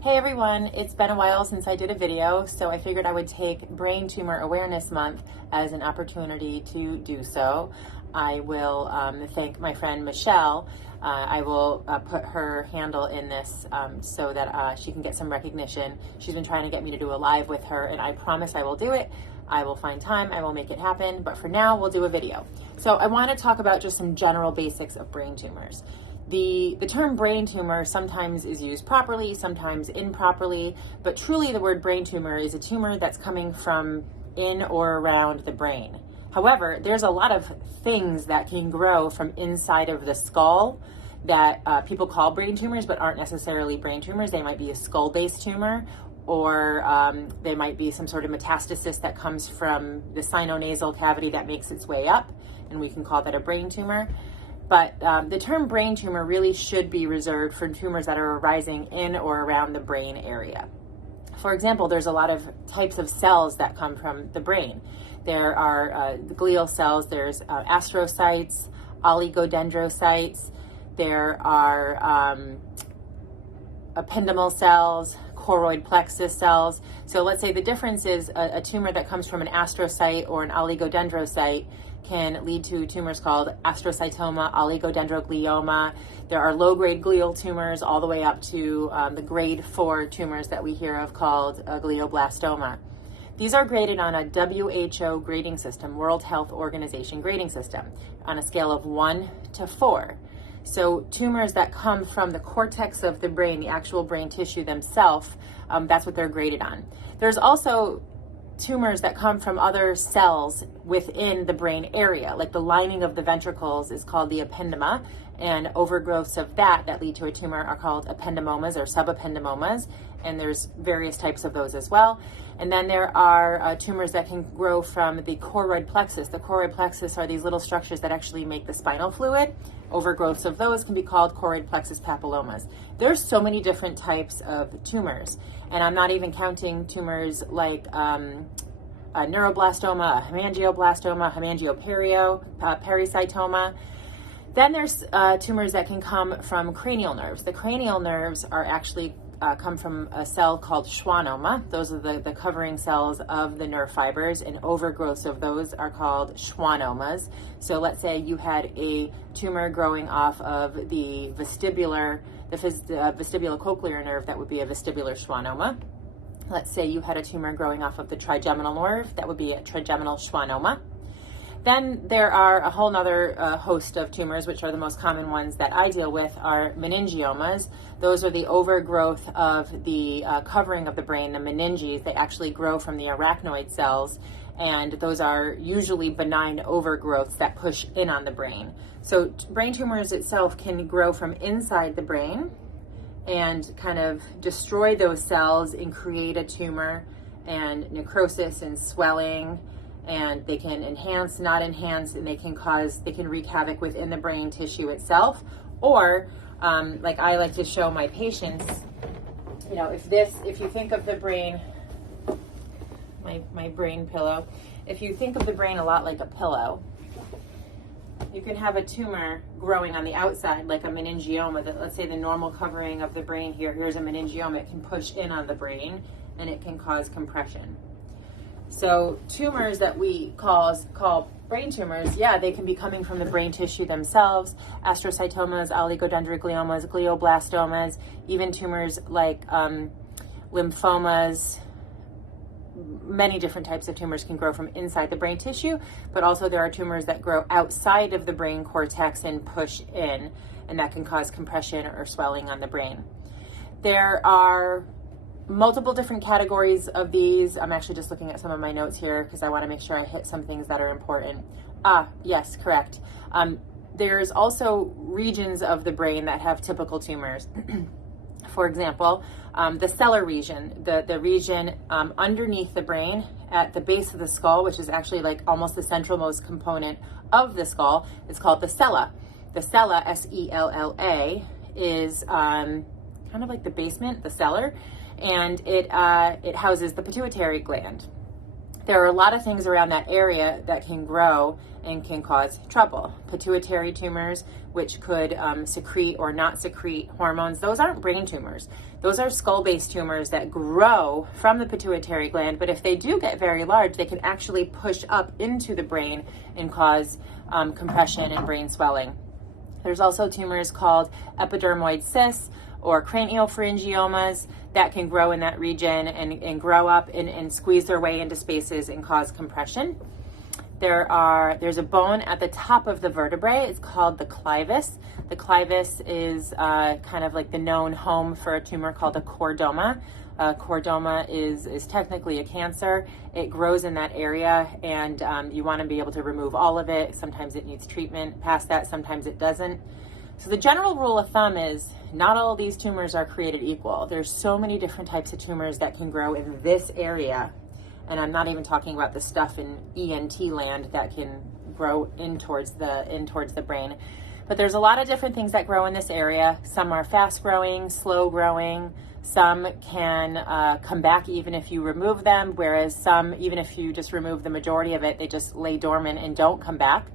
Hey everyone, it's been a while since I did a video, so I figured I would take Brain Tumor Awareness Month as an opportunity to do so. I will thank my friend Michelle. I will put her handle in this so that she can get some recognition. She's been trying to get me to do a live with her, and I promise I will do it. I will find time, I will make it happen, but for now we'll do a video. So I want to talk about just some general basics of brain tumors. The term brain tumor sometimes is used properly, sometimes improperly, but truly the word brain tumor is a tumor that's coming from in or around the brain. However, there's a lot of things that can grow from inside of the skull that people call brain tumors, but aren't necessarily brain tumors. They might be a skull-based tumor, or they might be some sort of metastasis that comes from the sinonasal cavity that makes its way up, and we can call that a brain tumor. But the term brain tumor really should be reserved for tumors that are arising in or around the brain area. For example, there's a lot of types of cells that come from the brain. There are the glial cells, there's astrocytes, oligodendrocytes, there are ependymal cells, choroid plexus cells. So let's say the difference is a tumor that comes from an astrocyte or an oligodendrocyte can lead to tumors called astrocytoma, oligodendroglioma. There are low-grade glial tumors all the way up to the grade 4 tumors that we hear of called glioblastoma. These are graded on a WHO grading system, World Health Organization grading system, on a scale of 1 to 4. So tumors that come from the cortex of the brain, the actual brain tissue themselves, that's what they're graded on. There's also tumors that come from other cells within the brain area, like the lining of the ventricles is called the ependyma, and overgrowths of that lead to a tumor are called ependymomas or subependymomas, and there's various types of those as well. And then there are tumors that can grow from the choroid plexus. The choroid plexus are these little structures that actually make the spinal fluid. Overgrowths of those can be called choroid plexus papillomas. There's so many different types of tumors, and I'm not even counting tumors like a neuroblastoma, a hemangioblastoma, pericytoma. Then there's tumors that can come from cranial nerves. The cranial nerves are actually come from a cell called schwannoma. Those are the covering cells of the nerve fibers, and overgrowths of those are called schwannomas. So let's say you had a tumor growing off of the vestibulocochlear nerve, that would be a vestibular schwannoma. Let's say you had a tumor growing off of the trigeminal nerve, that would be a trigeminal schwannoma. Then there are a whole other host of tumors, which are the most common ones that I deal with, are meningiomas. Those are the overgrowth of the covering of the brain, the meninges. They actually grow from the arachnoid cells, and those are usually benign overgrowths that push in on the brain. So brain tumors itself can grow from inside the brain and kind of destroy those cells and create a tumor and necrosis and swelling, and they can enhance, not enhance, and they can wreak havoc within the brain tissue itself. Or like I like to show my patients, if you think of the brain, my brain pillow, if you think of the brain a lot like a pillow, you can have a tumor growing on the outside, like a meningioma. That, let's say the normal covering of the brain here's a meningioma. It can push in on the brain, and it can cause compression. So tumors that we call brain tumors, they can be coming from the brain tissue themselves, astrocytomas, oligodendrogliomas, glioblastomas, even tumors like lymphomas. Many different types of tumors can grow from inside the brain tissue, but also there are tumors that grow outside of the brain cortex and push in, and that can cause compression or swelling on the brain. There are multiple different categories of these. I'm actually just looking at some of my notes here because I want to make sure I hit some things that are important. Yes, correct. There's also regions of the brain that have typical tumors. For example, the stellar region, the region underneath the brain at the base of the skull, which is actually like almost the centralmost component of the skull, is called the sella. The sella, S-E-L-L-A, is kind of like the basement, the cellar, and it houses the pituitary gland. There are a lot of things around that area that can grow and can cause trouble. Pituitary tumors, which could secrete or not secrete hormones, those aren't brain tumors. Those are skull-based tumors that grow from the pituitary gland, but if they do get very large, they can actually push up into the brain and cause compression and brain swelling. There's also tumors called epidermoid cysts or craniopharyngiomas that can grow in that region and grow up and squeeze their way into spaces and cause compression. There's a bone at the top of the vertebrae. It's called the clivus. The clivus is kind of like the known home for a tumor called a chordoma. Chordoma is technically a cancer. It grows in that area, and you want to be able to remove all of it. Sometimes it needs treatment. Past that, sometimes it doesn't. So the general rule of thumb is not all of these tumors are created equal. There's so many different types of tumors that can grow in this area. And I'm not even talking about the stuff in ENT land that can grow in towards the brain. But there's a lot of different things that grow in this area. Some are fast growing, slow growing. Some can come back even if you remove them, whereas some, even if you just remove the majority of it, they just lay dormant and don't come back.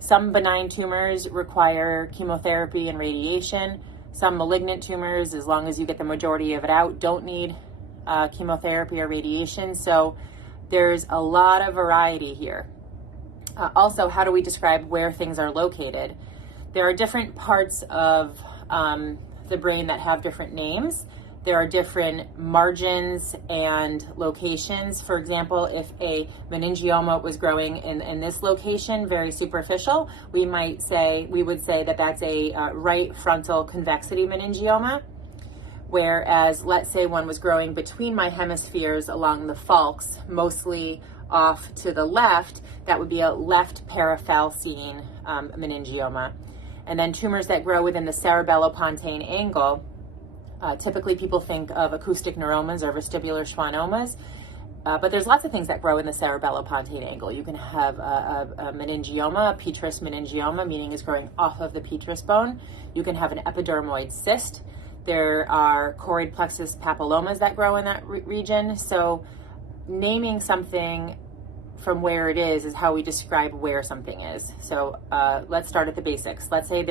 Some benign tumors require chemotherapy and radiation. Some malignant tumors, as long as you get the majority of it out, don't need chemotherapy or radiation. So there's a lot of variety here. Also, how do we describe where things are located? There are different parts of the brain that have different names. There are different margins and locations. For example, if a meningioma was growing in this location, very superficial, we would say that that's a right frontal convexity meningioma. Whereas, let's say one was growing between my hemispheres along the falx, mostly off to the left, that would be a left parafalcine meningioma. And then tumors that grow within the cerebellopontine angle, typically people think of acoustic neuromas or vestibular schwannomas, but there's lots of things that grow in the cerebellopontine angle. You can have a meningioma, a petrous meningioma, meaning it's growing off of the petrous bone. You can have an epidermoid cyst. There are choroid plexus papillomas that grow in that region. So naming something from where it is how we describe where something is. So let's start at the basics. Let's say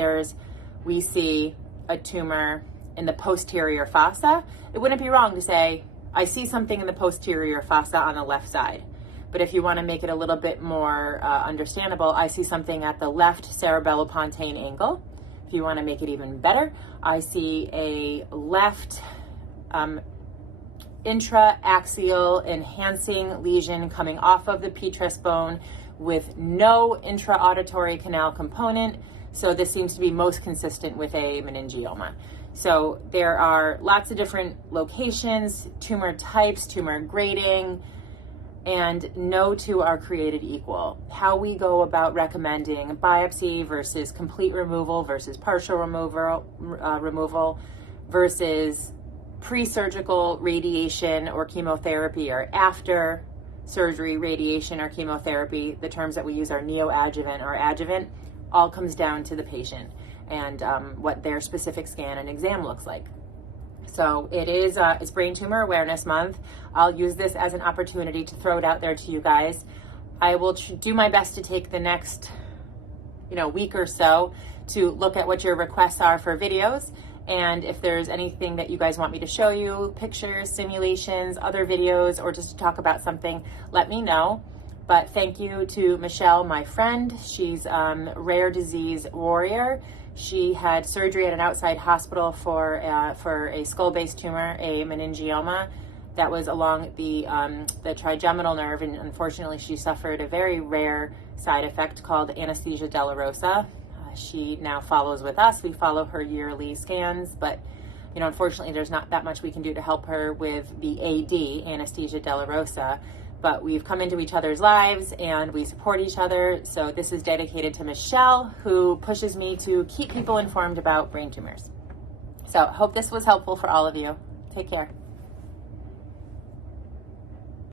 we see a tumor in the posterior fossa. It wouldn't be wrong to say, I see something in the posterior fossa on the left side. But if you want to make it a little bit more understandable, I see something at the left cerebellopontine angle. If you want to make it even better, I see a left intraaxial enhancing lesion coming off of the petrous bone with no intra-auditory canal component. So this seems to be most consistent with a meningioma. So there are lots of different locations, tumor types, tumor grading, and no two are created equal. How we go about recommending biopsy versus complete removal versus partial removal versus pre-surgical radiation or chemotherapy or after surgery radiation or chemotherapy, the terms that we use are neoadjuvant or adjuvant, all comes down to the patient and what their specific scan and exam looks like. So it's Brain Tumor Awareness Month. I'll use this as an opportunity to throw it out there to you guys. I will do my best to take the next week or so to look at what your requests are for videos. And if there's anything that you guys want me to show you, pictures, simulations, other videos, or just to talk about something, let me know. But thank you to Michelle, my friend. She's a rare disease warrior. She had surgery at an outside hospital for a skull-based tumor, a meningioma that was along the trigeminal nerve, and unfortunately she suffered a very rare side effect called anesthesia dolorosa. She now follows with us. We follow her yearly scans, but unfortunately there's not that much we can do to help her with the AD, anesthesia dolorosa. But we've come into each other's lives and we support each other. So this is dedicated to Michelle, who pushes me to keep people informed about brain tumors. So hope this was helpful for all of you. Take care.